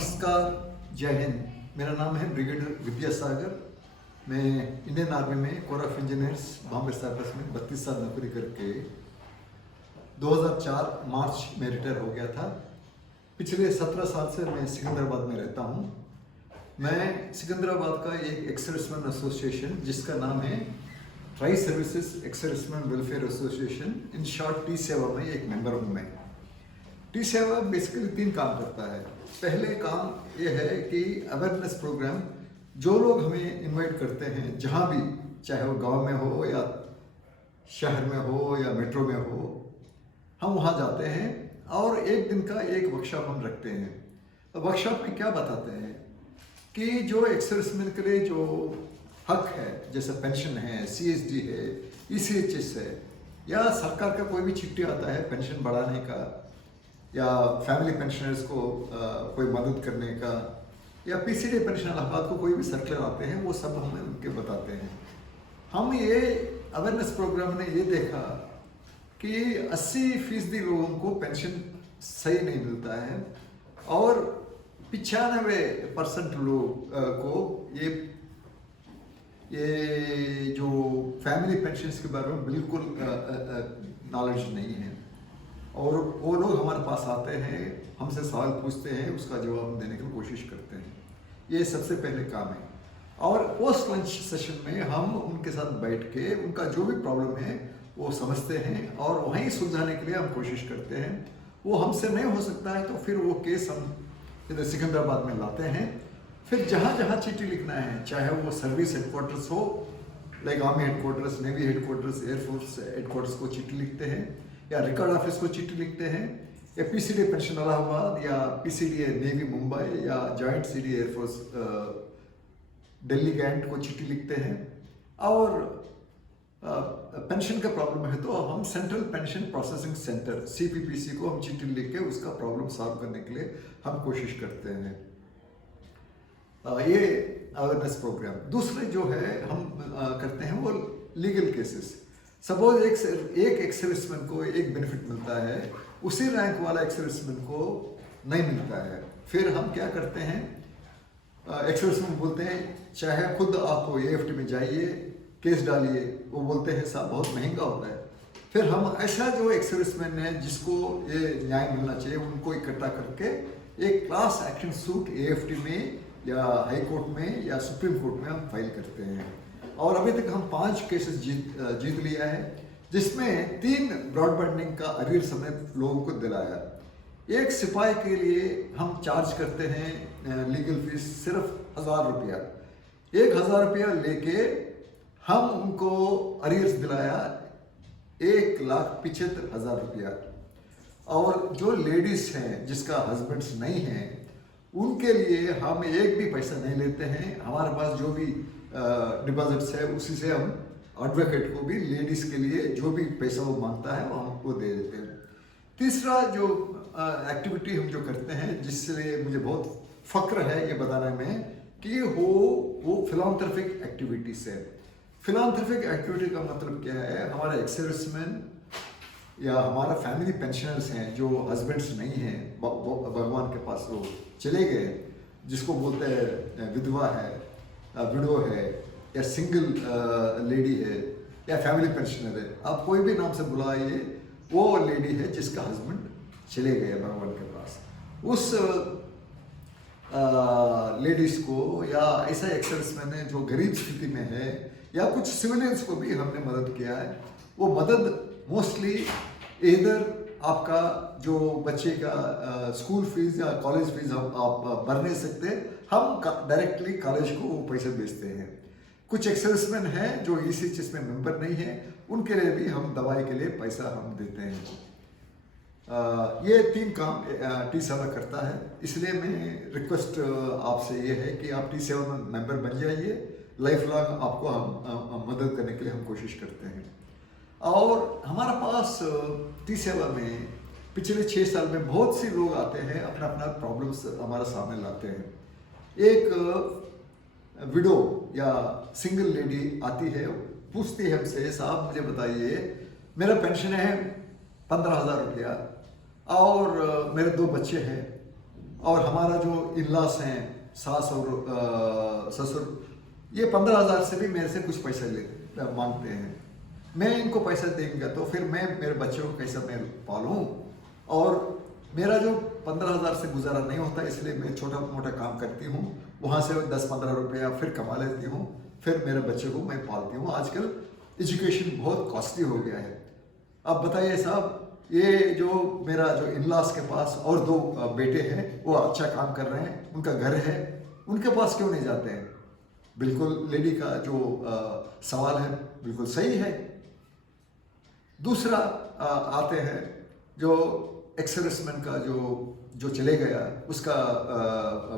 नमस्कार, जय हिंद। मेरा नाम है ब्रिगेडियर विद्यासागर। मैं इंडियन आर्मी में corps of engineers Bombay sappers में 32 साल नौकरी करके 2004 मार्च में रिटायर हो गया था। पिछले 17 साल से मैं सिकंदराबाद में रहता हूँ। मैं सिकंदराबाद का एक एक्स-सर्विसमैन एसोसिएशन जिसका नाम है tri services ex-serviceman welfare association, in short T सेवा में एक मेंबर हूँ मैं। टी सेवा बेसिकली 3 काम करता है। पहले काम ये है कि अवेयरनेस प्रोग्राम, जो लोग हमें इनवाइट करते हैं जहाँ भी, चाहे वो गांव में हो या शहर में हो या मेट्रो में हो, हम वहाँ जाते हैं और एक दिन का एक वर्कशॉप हम रखते हैं। तो वर्कशॉप में क्या बताते हैं कि जो एक्स-सर्विसमैन के लिए जो हक है, जैसे पेंशन है, CSD है, ECHS है, या सरकार का कोई भी चिट्ठी आता है पेंशन बढ़ाने का, या फैमिली पेंशनर्स को कोई मदद करने का, या PCD पेंशन इलाहाबाद को कोई भी सर्कुलर आते हैं, वो सब हमें उनके बताते हैं। हम ये अवेयरनेस प्रोग्राम ने ये देखा कि 80% लोगों को पेंशन सही नहीं मिलता है और 95% लोग को ये जो फैमिली पेंशन के बारे में बिल्कुल नॉलेज नहीं है। और वो लोग हमारे पास आते हैं, हमसे सवाल पूछते हैं, उसका जवाब हम देने की कोशिश करते हैं। ये सबसे पहले काम है। और पोस्ट लंच सेशन में हम उनके साथ बैठ के उनका जो भी प्रॉब्लम है वो समझते हैं और वहीं सुलझाने के लिए हम कोशिश करते हैं। वो हमसे नहीं हो सकता है तो फिर वो केस हम इधर सिकंदराबाद में लाते हैं। फिर जहाँ जहाँ चिट्ठी लिखना है, चाहे वो सर्विस हेडक्वार्टर्स हो, like army headquarters, navy headquarters, air force headquarters को चिट्ठी लिखते हैं, या रिकॉर्ड ऑफिस को चिट्ठी लिखते हैं, या PCD पेंशन इलाहाबाद, या PCD नेवी मुंबई, या joint CD air force Delhi Gantt को चिट्ठी लिखते हैं। और पेंशन का प्रॉब्लम है तो हम central pension processing centre CPPC को हम चिट्ठी लिख के उसका प्रॉब्लम सॉल्व करने के लिए हम कोशिश करते हैं। ये अवेयरनेस प्रोग्राम। दूसरे जो है हम करते हैं वो लीगल केसेस। सपोज एक एक्स-सर्विसमैन को एक बेनिफिट मिलता है, उसी रैंक वाला एक्स-सर्विसमैन को नहीं मिलता है। फिर हम क्या करते हैं, एक्स-सर्विसमैन बोलते हैं चाहे खुद आप AFT में जाइए, केस डालिए। वो बोलते हैं साहब बहुत महंगा होता है। फिर हम ऐसा जो एक्स-सर्विसमैन है जिसको ये न्याय मिलना चाहिए, उनको इकट्ठा करके एक क्लास एक्शन सूट AFT में या हाई कोर्ट में या सुप्रीम कोर्ट में हम फाइल करते हैं। और अभी तक हम 5 केसेस जीत लिया है, जिसमें 3 ब्रॉडबैंडिंग का अरियर समेत लोगों को दिलाया। एक सिपाही के लिए हम चार्ज करते हैं लीगल फीस सिर्फ 1000 रुपया। 1000 रुपया लेके हम उनको अरियर्स दिलाया 1,75,000 रुपया। और जो लेडीज हैं जिसका हस्बैंड्स नहीं हैं, उनके लिए हम एक भी पैसा नहीं लेते हैं। हमारे पास जो भी डिपॉजिट्स है उसी से हम एडवोकेट को भी लेडीज के लिए जो भी पैसा वो मांगता है वो हमको दे देते हैं। तीसरा जो एक्टिविटी हम जो करते हैं, जिससे मुझे बहुत फक्र है ये बताने में कि वो फिलांथ्रोपिक एक्टिविटीज है। फिलांथ्रोपिक एक्टिविटी का मतलब क्या है, हमारा एक्स-सर्विसमैन या हमारा फैमिली पेंशनर्स हैं जो हस्बैंड्स नहीं हैं, भगवान के पास वो चले गए, जिसको बोलते हैं विधवा है, विडो है, या सिंगल लेडी है, या फैमिली पेंशनर है, आप कोई भी नाम से बुलाइए, वो लेडी है जिसका हस्बैंड चले गए भगवान के पास। उस लेडीज को, या ऐसा एक्स-सर्विसमैन है जो गरीब स्थिति में है, या कुछ सिविलियंस को भी हमने मदद किया है। वो मदद मोस्टली इधर आपका जो बच्चे का स्कूल फीस या कॉलेज फीस आप भर नहीं सकते, हम डायरेक्टली कॉलेज को वो पैसे भेजते हैं। कुछ एक्स-सर्विसमैन हैं जो ECHS में मेंबर नहीं है, उनके लिए भी हम दवाई के लिए पैसा हम देते हैं। ये 3 काम टी सेवा करता है। इसलिए मैं रिक्वेस्ट आपसे ये है कि आप टी सेवा में मेंबर बन जाइए। लाइफ लॉन्ग आपको हम मदद करने के लिए हम कोशिश करते हैं। और हमारे पास टी सेवा में पिछले 6 साल में बहुत से लोग आते हैं, अपना अपना प्रॉब्लम्स हमारे सामने लाते हैं। एक विडो या सिंगल लेडी आती है, पूछती है हमसे, साहब मुझे बताइए, मेरा पेंशन है 15,000 रुपया और मेरे 2 बच्चे हैं, और हमारा जो इनलास हैं, सास और ससुर, ये 15,000 से भी मेरे से कुछ पैसा मांगते हैं। मैं इनको पैसा देंगे तो फिर मैं मेरे बच्चों को कैसे मैं पालूं? और मेरा जो 15,000 से गुजारा नहीं होता, इसलिए मैं छोटा मोटा काम करती हूँ, वहाँ से 10-15 रुपया फिर कमा लेती हूँ, फिर मेरे बच्चे को मैं पालती हूँ। आजकल एजुकेशन बहुत कॉस्टली हो गया है। अब बताइए साहब, ये जो मेरा जो इनलास के पास और 2 बेटे हैं, वो अच्छा काम कर रहे हैं, उनका घर है, उनके पास क्यों नहीं जाते हैं? बिल्कुल लेडी का जो सवाल है बिल्कुल सही है। दूसरा आते हैं जो एक्स-सर्विसमैन का जो चले गया, उसका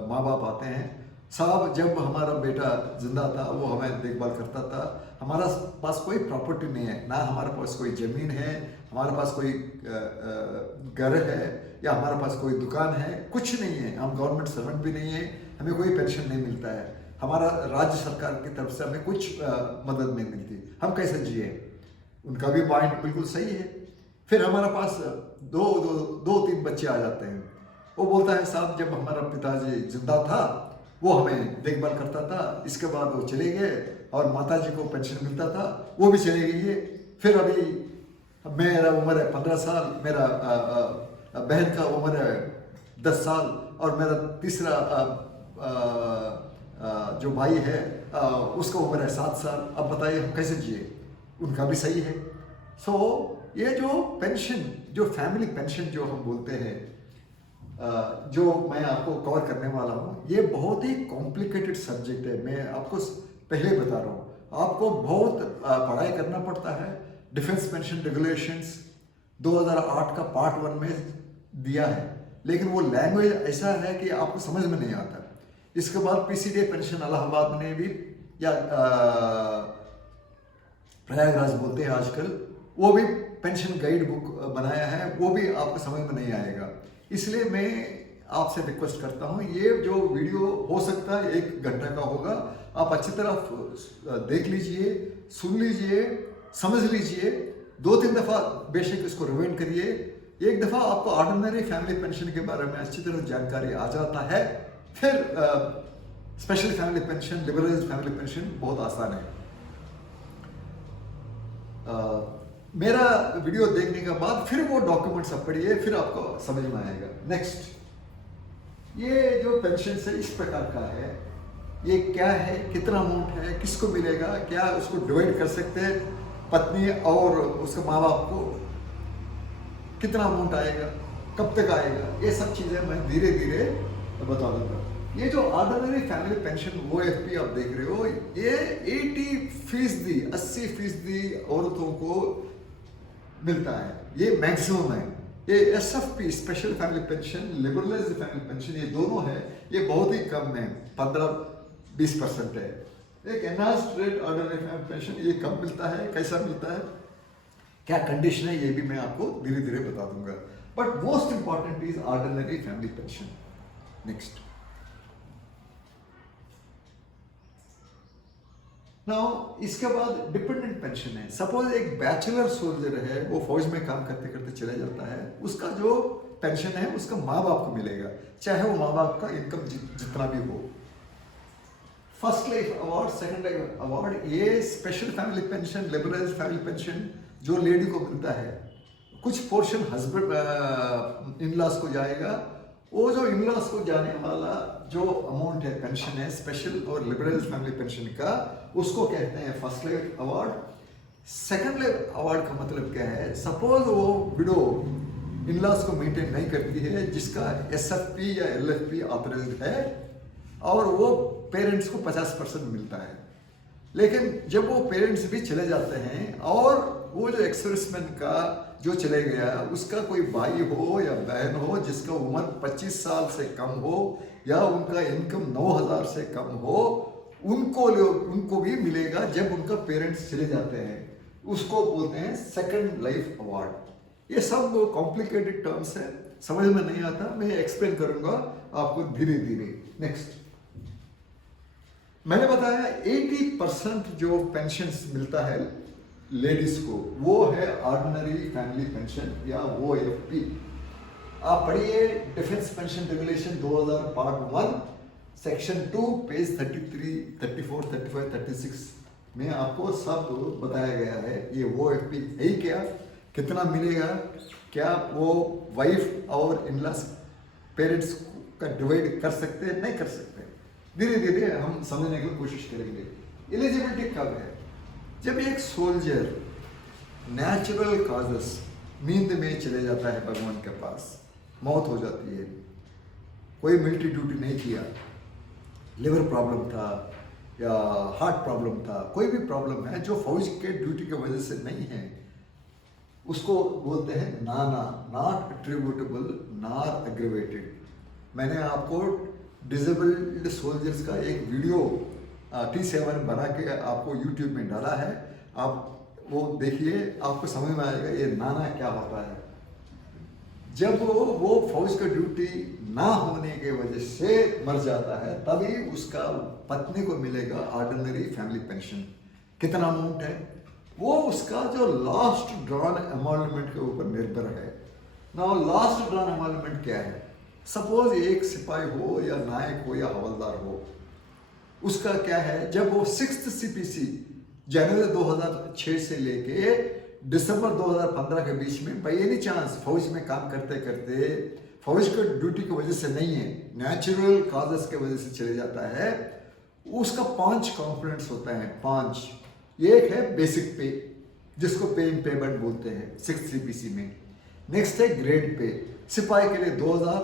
माँ बाप आते हैं। साहब, जब हमारा बेटा जिंदा था वो हमें देखभाल करता था, हमारा पास कोई प्रॉपर्टी नहीं है, ना हमारे पास कोई ज़मीन है, हमारे पास कोई घर है, या हमारे पास कोई दुकान है, कुछ नहीं है। हम गवर्नमेंट सर्वेंट भी नहीं है, हमें कोई पेंशन नहीं मिलता है, हमारा राज्य सरकार की तरफ से हमें कुछ मदद नहीं मिलती, हम कैसे जिए? उनका भी पॉइंट बिल्कुल सही है। फिर हमारे पास 2-3 बच्चे आ जाते हैं। वो बोलता है साहब, जब हमारा पिताजी जिंदा था वो हमें देखभाल करता था, इसके बाद वो चले गए और माताजी को पेंशन मिलता था, वो भी चले गई है। फिर अभी मेरा उम्र है 15 साल, मेरा बहन का उम्र है 10 साल, और मेरा तीसरा जो भाई है उसका उम्र है 7 साल। अब बताइए हम कैसे जिए? उनका भी सही है। सो ये जो पेंशन, जो फैमिली पेंशन जो हम बोलते हैं, जो मैं आपको कवर करने वाला हूँ, ये बहुत ही कॉम्प्लिकेटेड सब्जेक्ट है। मैं आपको पहले बता रहा हूँ, आपको बहुत पढ़ाई करना पड़ता है। डिफेंस पेंशन रेगुलेशंस 2008 का पार्ट 1 में दिया है, लेकिन वो लैंग्वेज ऐसा है कि आपको समझ में नहीं आता। इसके बाद पीसीडी पेंशन इलाहाबाद ने भी, या प्रयागराज बोलते हैं आजकल, वो भी पेंशन गाइड बुक बनाया है, वो भी आपको समझ में नहीं आएगा। इसलिए मैं आपसे रिक्वेस्ट करता हूँ, ये जो वीडियो हो सकता है 1 घंटा का होगा, आप अच्छी तरह देख लीजिए, सुन लीजिए, समझ लीजिए, 2-3 दफ़ा बेशक इसको रिवाइंड करिए। एक दफ़ा आपको ऑर्डिनरी फैमिली पेंशन के बारे में अच्छी तरह जानकारी आ जाता है, फिर special family pension, liberal family pension बहुत आसान है। मेरा वीडियो देखने के बाद फिर वो डॉक्यूमेंट्स आप पढ़िए, फिर आपको समझ में आएगा। नेक्स्ट, ये जो पेंशन है इस प्रकार का है, ये क्या है, कितना अमाउंट है, किसको मिलेगा, क्या उसको डिवाइड कर सकते हैं पत्नी और उसके माँ बाप को, कितना अमाउंट आएगा, कब तक आएगा, ये सब चीज़ें मैं धीरे धीरे बता दूंगा। ये जो ऑर्डिनरी फैमिली पेंशन OFP आप देख रहे हो, ये 80% औरतों को मिलता है, ये मैक्सिमम है। ये SFP special family pension, liberalised family pension, ये दोनों है, ये बहुत ही कम है, 15-20% है। एक enhanced rate ordinary family pension, ये कम मिलता है, कैसा मिलता है, क्या कंडीशन है, ये भी मैं आपको धीरे धीरे बता दूंगा। But most important is ordinary family pension. Next, now इसके बाद डिपेंडेंट पेंशन है। सपोज एक बैचलर सोल्जर है, वो फौज में काम करते करते चले जाता है, उसका जो पेंशन है उसका माँ बाप को मिलेगा, चाहे वो माँ बाप का इनकम जितना भी हो। First life award, second life award, ये special family pension, liberalised family pension जो लेडी को मिलता है, कुछ पोर्शन हस्बैंड इनलॉस को जाएगा। वो जो इनलॉस को जाने वाला जो अमाउंट है पेंशन है स्पेशल और लिबरलाइज्ड फैमिली पेंशन का, उसको कहते हैं first life award. Second life award का मतलब क्या है? सपोज वो विडो इनलॉस को मेंटेन नहीं करती है, जिसका SFP या LFP ऑथराइज्ड है, और वो पेरेंट्स को 50% मिलता है। लेकिन जब वो पेरेंट्स भी चले जाते हैं और वो जो एक्स-सर्विसमैन का जो चले गया, उसका कोई भाई हो या बहन हो जिसका उम्र 25 साल से कम हो, या उनका इनकम 9,000 से कम हो, उनको भी मिलेगा जब उनका पेरेंट्स चले जाते हैं। उसको बोलते हैं सेकंड लाइफ अवार्ड। ये सब कॉम्प्लिकेटेड टर्म्स है, समझ में नहीं आता, मैं एक्सप्लेन करूंगा आपको धीरे धीरे। नेक्स्ट, मैंने बताया 80% जो पेंशन मिलता है लेडीज को, वो है ऑर्डिनरी फैमिली पेंशन या OFP। आप पढ़िए defence pension regulation 2000 part 1 section 2 page 33, 34, 35, 36 में आपको सब बताया गया है। ये वो एफपी है ही क्या, कितना मिलेगा, क्या वो वाइफ और इनलॉस पेरेंट्स का डिवाइड कर सकते हैं, नहीं कर सकते। धीरे धीरे हम समझने की कोशिश करेंगे। एलिजिबिलिटी कब है, जब एक सोल्जर नेचुरल काजेस नींद में चले जाता है, भगवान के पास मौत हो जाती है, कोई मिलिट्री ड्यूटी नहीं किया, लिवर प्रॉब्लम था या हार्ट प्रॉब्लम था, कोई भी प्रॉब्लम है जो फौज के ड्यूटी की वजह से नहीं है, उसको बोलते हैं नाना, नॉट एट्रीब्यूटेबल नॉर एग्रीवेटेड। मैंने आपको डिसेबल्ड सोल्जर्स का एक वीडियो T7 बना के आपको यूट्यूब में डाला है, आप वो देखिए, आपको समझ में आएगा ये नाना क्या होता है। जब वो फौज का ड्यूटी ना होने के वजह से मर जाता है, तभी उसका पत्नी को मिलेगा ऑर्डिनरी फैमिली पेंशन। कितना अमाउंट है वो उसका जो लास्ट ड्रॉन एमॉल्यूमेंट के ऊपर निर्भर है। ना लास्ट ड्रॉन एमॉल्यूमेंट क्या है, सपोज एक सिपाही हो या नायक हो या हवलदार हो, उसका क्या है, जब वो 6th CPC जनवरी 2006 से लेके दिसंबर 2015 के बीच में बाई एनी चांस फौज में काम करते करते फौज के ड्यूटी की वजह से नहीं है, नेचुरल काजेस के वजह से चले जाता है, उसका 5 कंपोनेंट्स होता है। 5 एक है बेसिक पे, जिसको पे इन पेमेंट बोलते हैं 6th CPC में। नेक्स्ट है ग्रेड पे, सिपाही के लिए 2000,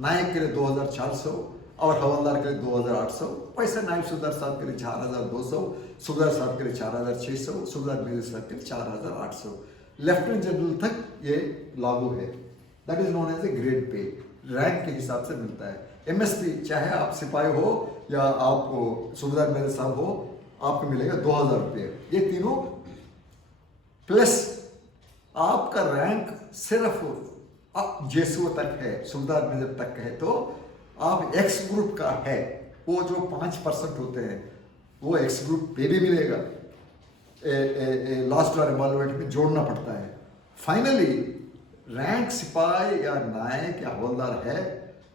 नायक के लिए 2400 और हवलदार के लिए 2800, पैसा नायब सूबेदार साहब के लिए 4200, सूबेदार साहब के लिए 4600, सूबेदार मेजर साहब के लिए 4800, लेफ्टिनेंट जनरल तक ये लागू है। That is known as a grade pay, rank के हिसाब से मिलता है। MSP चाहे आप सिपाही हो या आप सूबेदार मेजर साहब हो, आपको मिलेगा 2000 रुपये। ये तीनों प्लस आपका रैंक सिर्फ JSO तक है, सूबेदार मेजर तक है, तो आप X ग्रुप का है, वो जो 5% होते हैं वो X ग्रुप पे भी मिलेगा, लास्ट और एमॉल्यूमेंट में जोड़ना पड़ता है। फाइनली रैंक सिपाही या नायक या हवलदार है,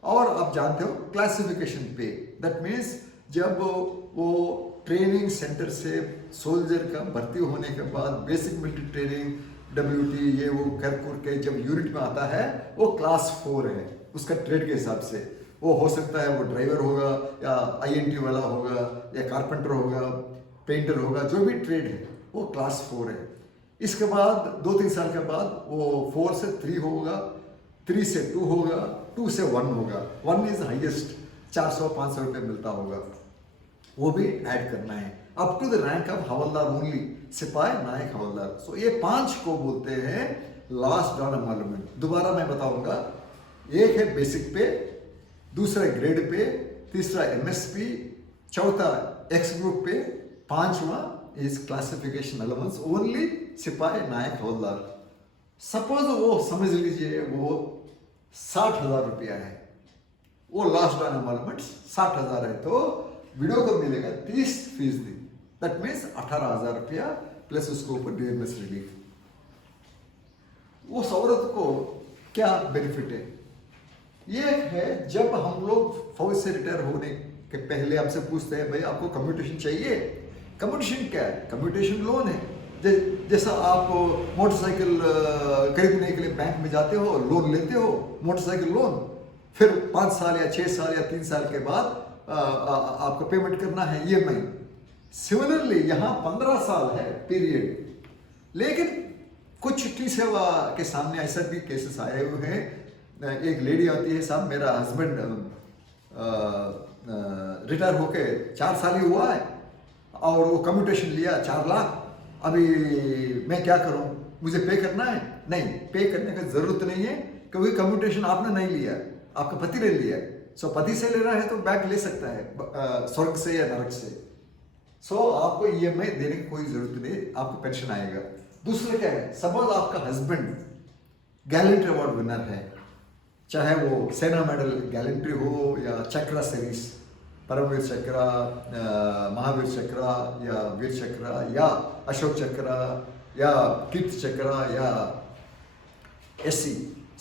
और आप जानते हो क्लासिफिकेशन पे, दैट मीन्स जब वो ट्रेनिंग सेंटर से सोल्जर का भर्ती होने के बाद बेसिक मिलिट्री ट्रेनिंग WT ये वो कर के जब यूनिट में आता है, वो क्लास 4 है उसका ट्रेड के हिसाब से। वो हो सकता है वो ड्राइवर होगा या INT वाला होगा या कारपेंटर होगा, पेंटर होगा, जो भी ट्रेड है वो क्लास 4 है। इसके बाद 2-3 साल के बाद वो 4 से 3 होगा, 3 से 2 होगा, 2 से 1 होगा, 1 इज हाईएस्ट, 400-500 रुपये मिलता होगा, वो भी ऐड करना है up to the rank of havildar only, sipahi naik हवलदार। सो ये 5 को बोलते हैं लास्ट ड्रॉन एमॉल्यूमेंट। दोबारा मैं बताऊंगा, एक है बेसिक पे, दूसरा ग्रेड पे, तीसरा MSP, चौथा X ग्रुप पे, 5वां is classification allowance only sipahi naik havildar. Suppose वो समझ लीजिए वो 60,000 रुपया है, वो लास्ट ड्रॉन एमॉल्यूमेंट 60,000 है, तो वीडियो को मिलेगा 30%, दैट मीन्स 18,000 रुपया प्लस उसके ऊपर DMS रिलीफ। उस औरत को क्या बेनिफिट है, ये है जब हम लोग फौज से रिटायर होने के पहले आपसे पूछते हैं भाई आपको कम्यूटेशन चाहिए। कम्यूटेशन क्या है, कम्यूटेशन लोन है। जैसा आप मोटरसाइकिल खरीदने के लिए बैंक में जाते हो, लोन लेते हो, मोटरसाइकिल लोन, फिर 5 साल या 6 साल या 3 साल के बाद आपको पेमेंट करना है EMI। सिमिलरली यहाँ 15 साल है पीरियड, लेकिन कुछ T7 के सामने ऐसा भी केसेस आए हुए हैं। एक लेडी आती है, साहब मेरा हस्बैंड रिटायर होके 4 साल ही हुआ है और वो कम्यूटेशन लिया 4 लाख, अभी मैं क्या करूं, मुझे पे करना है? नहीं, पे करने की जरूरत नहीं है, क्योंकि कम्यूटेशन आपने नहीं लिया, आपका पति ने लिया। सो पति से ले रहा है तो बैंक ले सकता है स्वर्ग से या नरक से। सो आपको EMI देने की कोई जरूरत नहीं, आपको पेंशन आएगा। दूसरा क्या है, सपोज आपका हस्बैंड गैलेंट्री अवार्ड विनर है, चाहे वो सेना मेडल गैलेंट्री हो या चक्रा सीरीज, परमवीर चक्र, महावीर चक्र या वीर चक्र या अशोक चक्र या कीर्ति चक्र या SC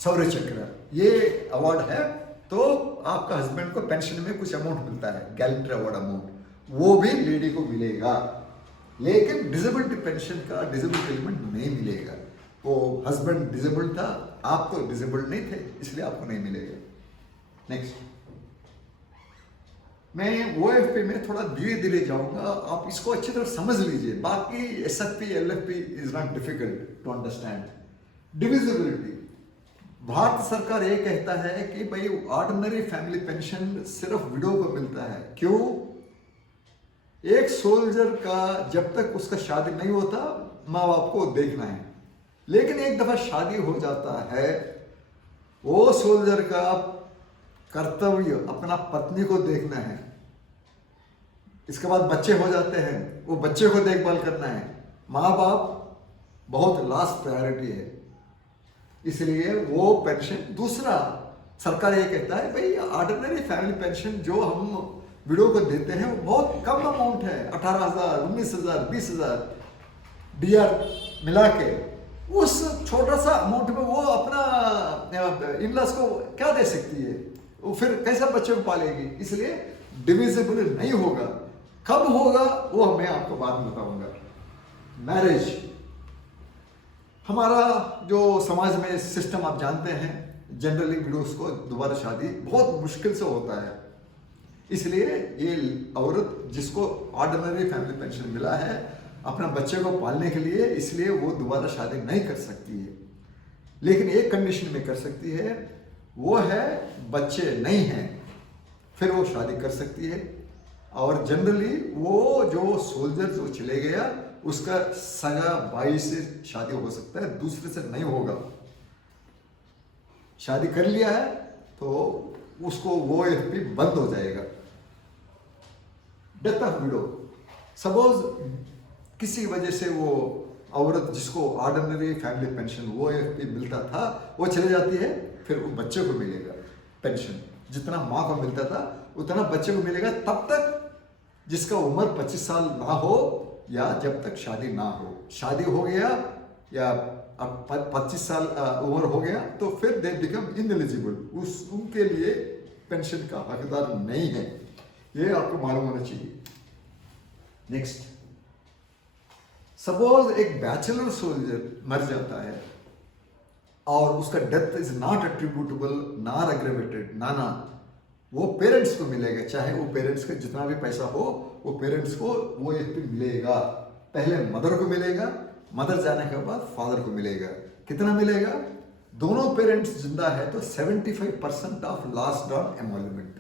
शौर्य चक्र, ये अवार्ड है तो आपका हस्बैंड को पेंशन में कुछ अमाउंट मिलता है, गैलेंट्री अवार्ड अमाउंट, वो भी लेडी को मिलेगा। लेकिन डिसेबिलिटी पेंशन का डिसेबिलिटी एलिमेंट नहीं मिलेगा। वो हस्बैंड डिसेबल्ड था, आप तो डिसेबल्ड नहीं थे, इसलिए आपको नहीं मिलेगा। नेक्स्ट, मैं ओएफपी में थोड़ा धीरे धीरे जाऊंगा, आप इसको अच्छी तरह समझ लीजिए। बाकी SFP LFP is not difficult to understand. Divisibility, Bharat सरकार ये कहता है कि भाई ऑर्डिनरी फैमिली पेंशन सिर्फ विडो को मिलता है। क्यों? एक सोल्जर का जब तक उसका शादी नहीं होता माँ बाप को देखना है, लेकिन एक दफा शादी हो जाता है, वो सोल्जर का कर्तव्य अपना पत्नी को देखना है। इसके बाद बच्चे हो जाते हैं, वो बच्चे को देखभाल करना है। माँ बाप बहुत लास्ट प्रायोरिटी है, इसलिए वो पेंशन। दूसरा, सरकार ये कहता है भाई ऑर्डिनरी फैमिली पेंशन जो हम विडो को देते हैं वो बहुत कम अमाउंट है, 18,000, 19,000, 20,000 डीआर मिला के, उस छोटा सा अमाउंट में वो अपना इन-लॉज को क्या दे सकती है? वो फिर कैसा बच्चे को पालेगी? इसलिए डिविजिबल नहीं होगा। कब होगा वो मैं आपको बाद में बताऊंगा। मैरिज, हमारा जो समाज में सिस्टम आप जानते हैं, जनरली विडोज को दोबारा शादी बहुत मुश्किल से होता है। इसलिए ये औरत जिसको ऑर्डिनरी फैमिली पेंशन मिला है अपना बच्चे को पालने के लिए, इसलिए वो दोबारा शादी नहीं कर सकती है। लेकिन एक कंडीशन में कर सकती है, वो है बच्चे नहीं हैं, फिर वो शादी कर सकती है। और जनरली वो जो सोल्जर जो चले गया उसका सगा भाई से शादी हो सकता है, दूसरे से नहीं होगा। शादी कर लिया है तो उसको वो एफपी बंद हो जाएगा। डेथ ऑफ विडो, सपोज किसी वजह से वो औरत जिसको ऑर्डिनरी फैमिली पेंशन वो एफपी मिलता था वो चले जाती है, फिर वो बच्चे को मिलेगा पेंशन। जितना माँ को मिलता था उतना बच्चे को मिलेगा, तब तक जिसका उम्र 25 साल ना हो या जब तक शादी ना हो। शादी हो गया या अब 25 साल उम्र हो गया तो फिर दे बिकम इनएलिजिबल, उनके लिए पेंशन का हकदार नहीं है। ये आपको मालूम होना चाहिए। नेक्स्ट, सपोज एक बैचलर सोल्जर मर जाता है और उसका death is not attributable, not aggravated, ना वो पेरेंट्स को मिलेगा। चाहे वो पेरेंट्स का जितना भी पैसा हो वो पेरेंट्स को वो एफपी मिलेगा। पहले मदर को मिलेगा, मदर जाने के बाद फादर को मिलेगा। कितना मिलेगा? दोनों पेरेंट्स जिंदा है तो 75% of last drawn emolument,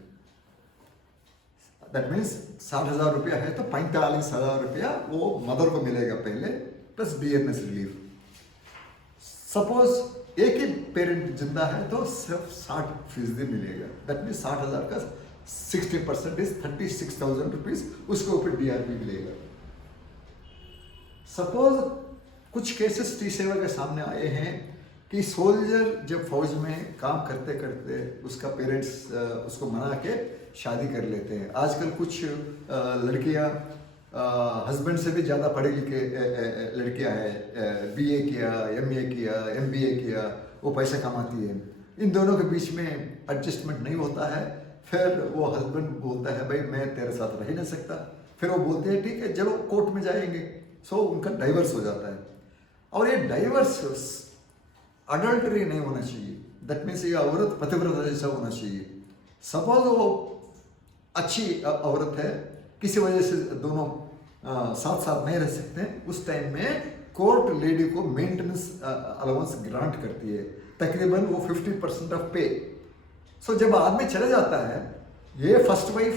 that means 60,000 रुपया है तो 45,000 रुपया वो मदर को मिलेगा पहले, प्लस डीएनएस रिलीफ। सपोज एक ही पेरेंट जिंदा है तो सिर्फ 60% मिलेगा, दैट मीन्स 60,000 का 60% इज 36,000 रुपीज, उसके ऊपर डीआरपी मिलेगा। सपोज कुछ केसेस टी सेवा के सामने आए हैं कि सोल्जर जब फौज में काम करते करते उसका पेरेंट्स उसको मना के शादी कर लेते हैं। आजकल कुछ लड़कियां हस्बैंड से भी ज़्यादा पढ़े लिखे लड़कियां हैं, बीए किया, एमए किया, एमबीए किया, वो पैसा कमाती है। इन दोनों के बीच में एडजस्टमेंट नहीं होता है, फिर वो हस्बैंड बोलता है भाई मैं तेरे साथ रह नहीं सकता, फिर वो बोलते हैं ठीक है चलो कोर्ट में जाएंगे, सो उनका डाइवर्स हो जाता है। और ये डाइवर्स अडल्टरी नहीं होना चाहिए, दैट मीन्स ये औरत पतिव्रता जैसा होना चाहिए। सपोज वो अच्छी औरत है, किसी वजह से दोनों साथ साथ नहीं रह सकते, उस टाइम में कोर्ट लेडी को मेंटेनेंस अलाउंस ग्रांट करती है, तकरीबन वो 50% ऑफ पे। सो जब आदमी चले जाता है, ये फर्स्ट वाइफ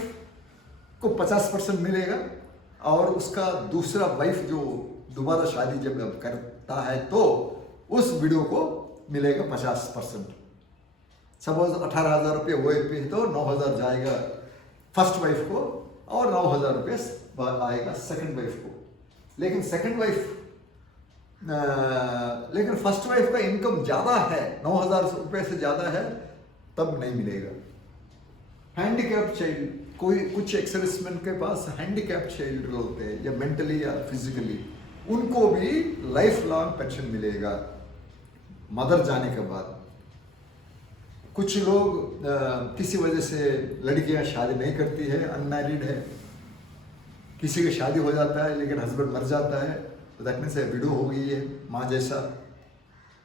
को 50% मिलेगा और उसका दूसरा वाइफ जो दोबारा शादी जब करता है तो उस विडो को मिलेगा 50%। सपोज 18,000 रुपये वो पे है तो 9,000 जाएगा फर्स्ट वाइफ को और 9,000 रुपये आएगा सेकंड वाइफ को। लेकिन सेकंड वाइफ लेकिन फर्स्ट वाइफ का इनकम ज़्यादा है, 9,000 रुपये से ज़्यादा है, तब नहीं मिलेगा। हैंडीकैप चाइल्ड, कोई कुछ एक्सर्विसमेन के पास हैंडीकैप चाइल्ड होते हैं या मेंटली या फिजिकली, उनको भी लाइफ लॉन्ग पेंशन मिलेगा मदर जाने के बाद। कुछ लोग किसी वजह से लड़कियां शादी नहीं करती है, अनमैरिड है, किसी की शादी हो जाता है लेकिन हस्बैंड मर जाता है तो दैट मीन्स विडो हो गई है, माँ जैसा।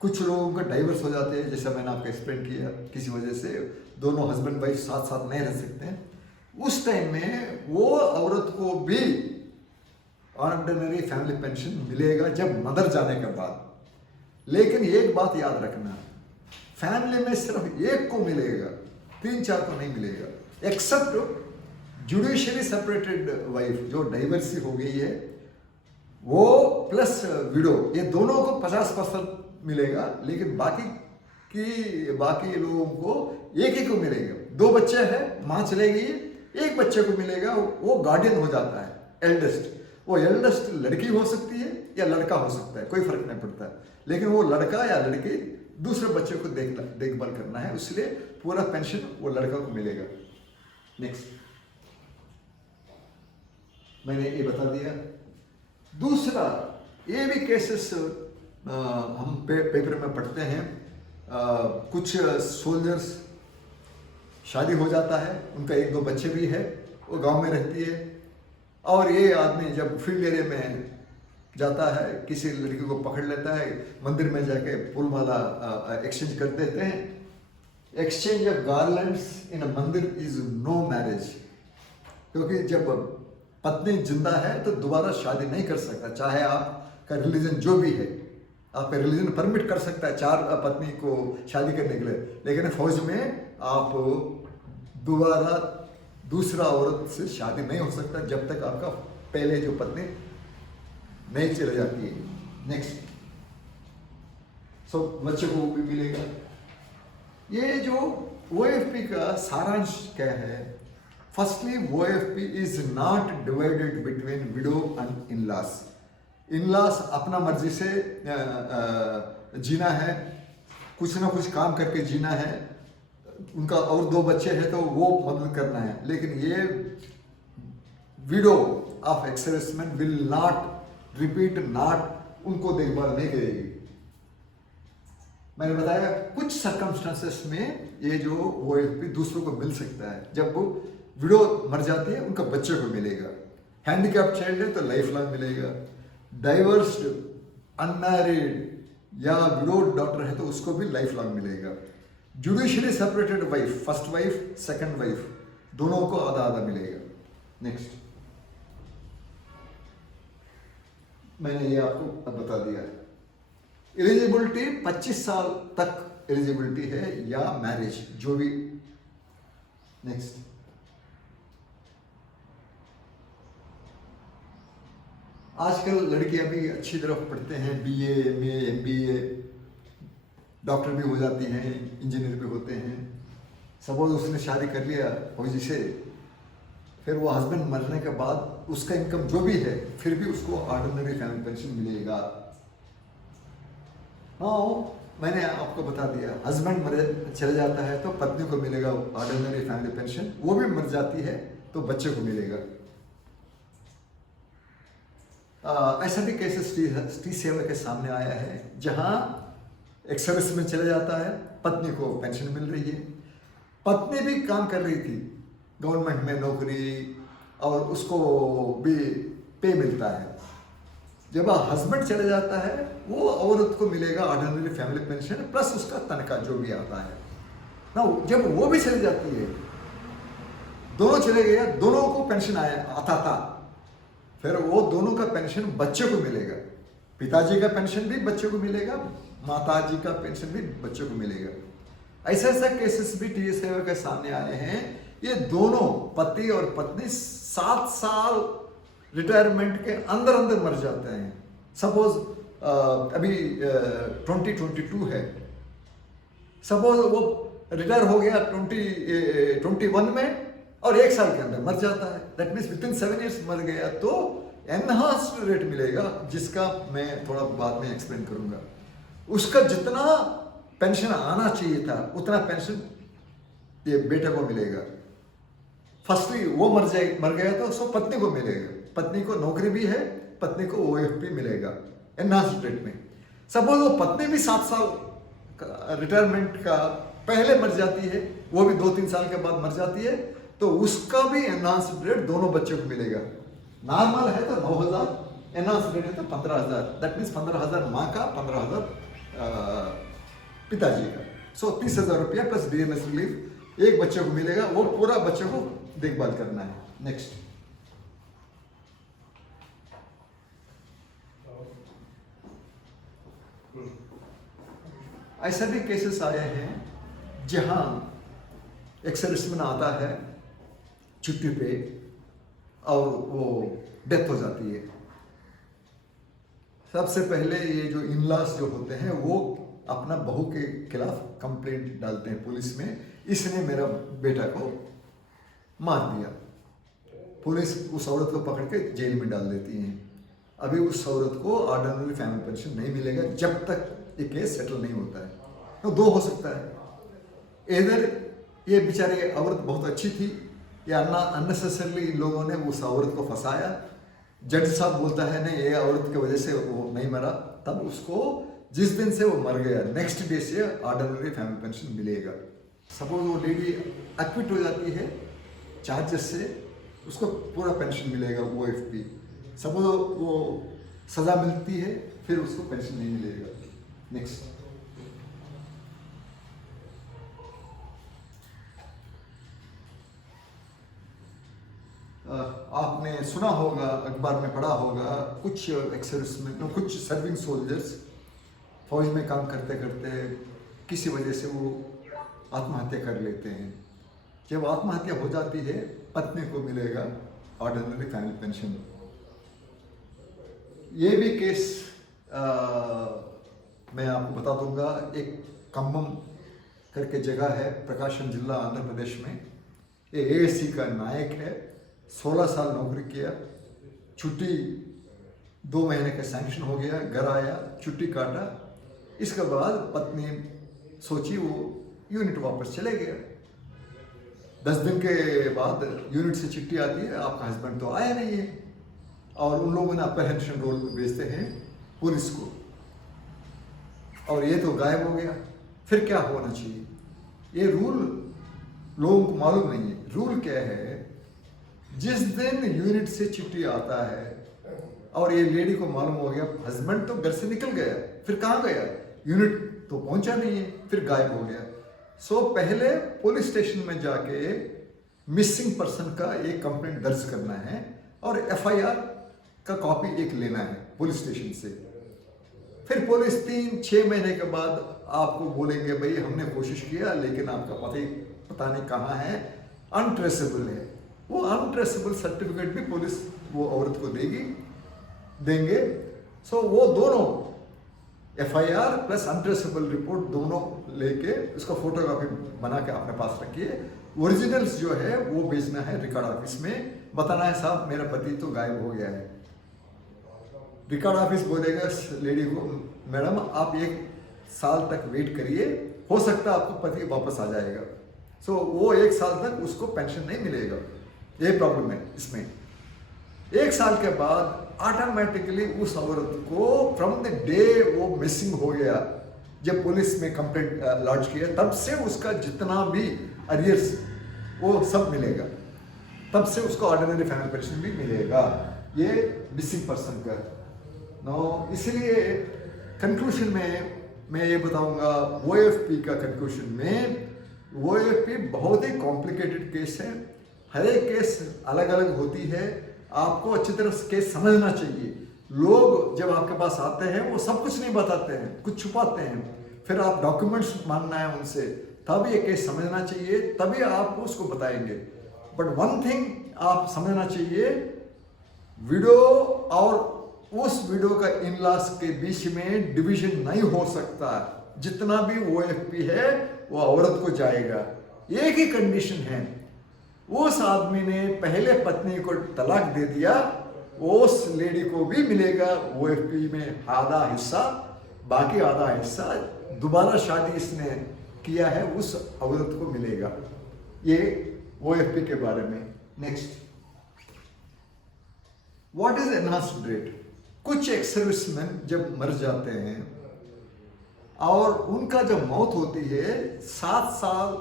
कुछ लोगों का डाइवर्स हो जाते हैं, जैसा मैंने आपको एक्सप्लेन किया, किसी वजह से दोनों हस्बैंड वाइफ साथ साथ नहीं रह सकते हैं। उस टाइम में वो औरत को भी ऑर्डिनरी फैमिली पेंशन मिलेगा जब मदर जाने के बाद। लेकिन एक बात याद रखना, फैमिली में सिर्फ एक को मिलेगा, 3-4 को नहीं मिलेगा, एक्सेप्ट जुडिशियली सेपरेटेड वाइफ जो डाइवर्सी हो गई है वो प्लस विडो, ये दोनों को 50% मिलेगा। लेकिन बाकी लोगों को एक ही को मिलेगा। 2 बच्चे हैं, माँ चले गई है, एक बच्चे को मिलेगा, वो गार्डियन हो जाता है, एल्डेस्ट। वो एल्डेस्ट लड़की हो सकती है या लड़का हो सकता है, कोई फर्क नहीं पड़ता, लेकिन वो लड़का या लड़की दूसरे बच्चे को देखभाल करना है, इसलिए पूरा पेंशन वो लड़का को मिलेगा। नेक्स्ट, मैंने ये बता दिया। दूसरा, ये भी केसेस हम पेपर में पढ़ते हैं, कुछ सोल्जर्स शादी हो जाता है, उनका 1-2 बच्चे भी है, वो गांव में रहती है, और ये आदमी जब फील्ड एरिया में जाता है किसी लड़की को पकड़ लेता है, मंदिर में जाके फूलमाला एक्सचेंज कर देते हैं। एक्सचेंज ऑफ गार्लैंड्स इन अ मंदिर इज नो मैरिज, क्योंकि जब पत्नी जिंदा है तो दोबारा शादी नहीं कर सकता, चाहे आपका रिलीजन जो भी है। आपका रिलीजन परमिट कर सकता है 4 पत्नी को शादी करने के लिए, लेकिन फौज में आप दोबारा दूसरा औरत से शादी नहीं हो सकता जब तक आपका पहले जो पत्नी नहीं चले जाती है। नेक्स्ट, सो बच्चे को भी मिलेगा। ये जो OAFP का सारांश क्या है? Firstly, OAFP is not divided between widow and in-laws. In-laws अपना मर्जी से जीना है, कुछ ना कुछ काम करके जीना है, उनका और 2 बच्चे हैं तो वो मदद करना है। लेकिन ये window of ex-serviceman will not repeat, not उनको देखभाल नहीं करेगी। मैंने बताया कुछ सर्कमस्टांसेस में ये जो OAFP दूसरों को मिल सकता है, जब वो विडो मर जाती है उनका बच्चे को मिलेगा, हैंडीकैप चाइल्ड है तो लाइफ लॉन्ग मिलेगा, डाइवर्स्ड अनमैरिड या विडोड डॉटर है तो उसको भी लाइफ लॉन्ग मिलेगा। Judicially separated wife, first wife second wife, दोनों को आधा आधा मिलेगा। नेक्स्ट, मैंने ये आपको बता दिया। एलिजिबिलिटी 25 साल तक एलिजिबिलिटी है या मैरिज, जो भी। नेक्स्ट, आजकल लड़कियां भी अच्छी तरफ पढ़ते हैं, BA, MA, MBA, डॉक्टर भी हो जाती हैं, इंजीनियर भी होते हैं। सपोज उसने शादी कर लिया फौजी से, फिर वो हस्बैंड मरने के बाद उसका इनकम जो भी है फिर भी उसको ऑर्डिनरी फैमिली पेंशन मिलेगा। मैंने आपको बता दिया, हस्बैंड चले जाता है तो पत्नी को मिलेगा ऑर्डिनरी फैमिली पेंशन, वो भी मर जाती है तो बच्चे को मिलेगा। ऐसा भी केसेस टी सेवा के सामने आया है जहां एक सर्विस में चले जाता है, पत्नी को पेंशन मिल रही है, पत्नी भी काम कर रही थी गवर्नमेंट में नौकरी और उसको भी पे मिलता है। जब हस्बैंड चले जाता है वो औरत को मिलेगा ऑर्डिनरी फैमिली पेंशन प्लस उसका तनख्वाह जो भी आता है ना। जब वो भी चली जाती है, दोनों चले गए, दोनों को पेंशन आता था, फिर वो दोनों का पेंशन बच्चे को मिलेगा। पिताजी का पेंशन भी बच्चे को मिलेगा, माताजी का पेंशन भी बच्चे को मिलेगा। ऐसा केसेस भी टी सेवा के सामने आए हैं। ये दोनों पति और पत्नी 7 साल रिटायरमेंट के अंदर अंदर मर जाते हैं। सपोज अभी 2022 है, सपोज वो रिटायर हो गया 2021 में और 1 साल के अंदर मर जाता है, that means with in 7 years मर गया, तो एनहांस्ड रेट मिलेगा, जिसका मैं थोड़ा बाद में एक्सप्लेन करूंगा। उसका जितना पेंशन आना चाहिए था उतना पेंशन ये बेटे को मिलेगा। फर्स्टली वो मर गया तो उसको पत्नी को मिलेगा, पत्नी को नौकरी भी है, पत्नी को OAFP मिलेगा एनहांस्ड रेट में। सपोज वो पत्नी भी 7 साल रिटायरमेंट का पहले मर जाती है, वो भी 2-3 साल के बाद मर जाती है, तो उसका भी एनहांस्ड रेट दोनों बच्चों को मिलेगा। नॉर्मल है तो 9,000, एनहांस्ड रेट है तो 15,000। दैट मीन्स 15,000 माँ का, 15,000 पिताजी का। सो 30,000 रुपया प्लस डीएनएस रिलीफ एक बच्चे को मिलेगा, वो पूरा बच्चे को देखभाल करना है। नेक्स्ट, ऐसे भी केसेस आए हैं जहां एक्स-सर्विसमैन आता है छुट्टी पे और वो डेथ हो जाती है। सबसे पहले ये जो इन-लॉज जो होते हैं वो अपना बहू के खिलाफ कंप्लेंट डालते हैं पुलिस में, इसने मेरा बेटा को मार दिया। पुलिस उस औरत को पकड़ के जेल में डाल देती है। अभी उस औरत को ऑर्डिनरी फैमिली पेंशन नहीं मिलेगा जब तक ये केस सेटल नहीं होता है। तो दो हो सकता है, इधर ये बेचारी औरत बहुत अच्छी थी या अननेसेसरली इन लोगों ने उस औरत को फंसाया। जज साहब बोलता है नहीं, ये औरत की वजह से वो नहीं मरा, तब उसको जिस दिन से वो मर गया नेक्स्ट डे से ऑर्डिनरी फैमिली पेंशन मिलेगा। सपोज वो लेडी एक्विट हो जाती है चार्जेस से, उसको पूरा पेंशन मिलेगा OFP। सपोज वो सजा मिलती है फिर उसको पेंशन नहीं मिलेगा। नेक्स्ट, आपने सुना होगा, अखबार में पढ़ा होगा, कुछ एक्स-सर्विसमैन, कुछ सर्विंग सोल्जर्स फौज में काम करते करते किसी वजह से वो आत्महत्या कर लेते हैं। जब आत्महत्या हो जाती है पत्नी को मिलेगा ऑर्डिनरी फैमिली पेंशन। ये भी केस मैं आपको बता दूंगा। एक खम्मम करके जगह है, प्रकाशम जिला, आंध्र प्रदेश में। ये ASC का नायक है, 16 साल नौकरी किया, छुट्टी 2 महीने का सैंक्शन हो गया, घर आया, छुट्टी काटा। इसके बाद पत्नी सोची, वो यूनिट वापस चले गया। 10 दिन के बाद यूनिट से चिट्ठी आती है, आपका हस्बैंड तो आया नहीं है, और उन लोगों ने अप्रहेंशन रोल भेजते हैं पुलिस को, और ये तो गायब हो गया। फिर क्या होना चाहिए? ये रूल लोगों को मालूम नहीं है। रूल क्या है, जिस दिन यूनिट से चिट्ठी आता है और ये लेडी को मालूम हो गया हस्बैंड तो घर से निकल गया, फिर कहाँ गया, यूनिट तो पहुंचा नहीं है, फिर गायब हो गया। सो पहले पुलिस स्टेशन में जाके मिसिंग पर्सन का एक कंप्लेंट दर्ज करना है और FIR का कॉपी एक लेना है पुलिस स्टेशन से। फिर पुलिस 3-6 महीने के बाद आपको बोलेंगे भाई हमने कोशिश किया लेकिन आपका पता नहीं कहाँ है, अनट्रेसेबल है। वो अनट्रेसेबल सर्टिफिकेट भी पुलिस वो औरत को देंगे। सो वो दोनों FIR प्लस अनट्रेसेबल रिपोर्ट दोनों लेके उसका फोटोकॉपी बना के अपने पास रखिए। ओरिजिनल्स जो है वो भेजना है रिकॉर्ड ऑफिस में, बताना है साहब मेरा पति तो गायब हो गया है। रिकॉर्ड ऑफिस बोलेगा लेडी को, मैडम आप 1 साल तक वेट करिए, हो सकता है आपको पति वापस आ जाएगा। सो वो 1 साल तक उसको पेंशन नहीं मिलेगा। ये प्रॉब्लम है इसमें। 1 साल के बाद ऑटोमेटिकली उस औरत को फ्रॉम द डे वो मिसिंग हो गया, जब पुलिस में कंप्लेंट लॉन्च किया, तब से उसका जितना भी अरियर्स वो सब मिलेगा, तब से उसको ऑर्डिनरी फैमिली पेंशन भी मिलेगा। ये मिसिंग पर्सन का नो। इसलिए कंक्लूजन में मैं ये बताऊंगा, OFP का कंक्लूजन में, OFP बहुत ही कॉम्प्लिकेटेड केस है, हर एक केस अलग अलग होती है, आपको अच्छी तरह से केस समझना चाहिए। लोग जब आपके पास आते हैं वो सब कुछ नहीं बताते हैं, कुछ छुपाते हैं, फिर आप डॉक्यूमेंट्स मांगना है उनसे, तब ये केस समझना चाहिए, तभी आप उसको बताएंगे। बट वन थिंग आप समझना चाहिए, वीडियो और उस वीडियो का इन-लॉज के बीच में डिवीजन नहीं हो सकता। जितना भी OFP है वो औरत को जाएगा। एक ही कंडीशन है, उस आदमी ने पहले पत्नी को तलाक दे दिया, उस लेडी को भी मिलेगा OFP में आधा हिस्सा, बाकी आधा हिस्सा दोबारा शादी इसने किया है उस औरत को मिलेगा। ये OFP के बारे में। Next, what is enhanced rate? कुछ एक्स सर्विसमैन जब मर जाते हैं, और उनका जब मौत होती है 7 साल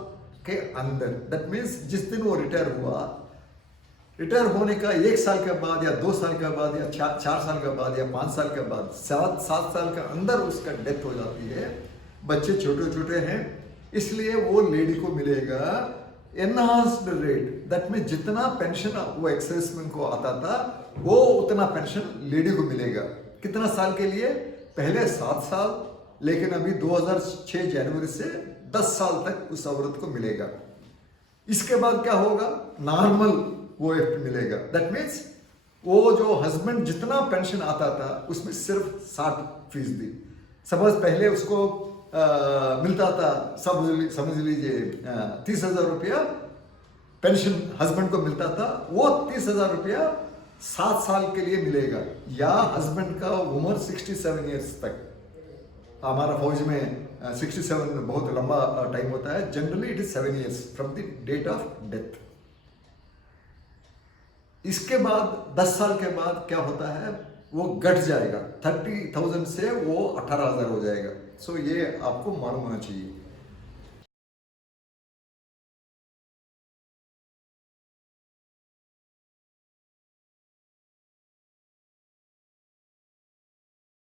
के अंदर, दैट मीन्स जिस दिन वो रिटायर हुआ, रिटायर होने का 1 साल के बाद या 2 साल के बाद या 4 साल के बाद या 5 साल के बाद 7 साल के अंदर उसका डेथ हो जाती है। बच्चे छोटे छोटे हैं, इसलिए वो लेडी को मिलेगा एनहांस्ड रेट, दैट मीन्स जितना पेंशन वो एक्स सर्विसमैन को आता था वो उतना पेंशन लेडी को मिलेगा। कितना साल के लिए? पहले 7 साल, लेकिन अभी 2006 जनवरी से 10 साल तक उस औरत को मिलेगा। इसके बाद क्या होगा? नॉर्मल वो एफ्ट मिलेगा, दैट मीन्स वो जो हस्बैंड जितना पेंशन आता था उसमें सिर्फ 60%। सपोज पहले उसको मिलता था, समझ लीजिए 30,000 रुपया पेंशन हस्बैंड को मिलता था, वो 30,000 रुपया 7 साल के लिए मिलेगा। या हस्बैंड का उम्र 67 ईयर्स तक, हमारा फौज में 67 बहुत लंबा टाइम होता है, generally it is 7 years from the date of death. इसके बाद 10 साल के बाद क्या होता है? वो घट जाएगा, 30,000 से वो 18,000 हो जाएगा। सो ये आपको मालूम होना चाहिए।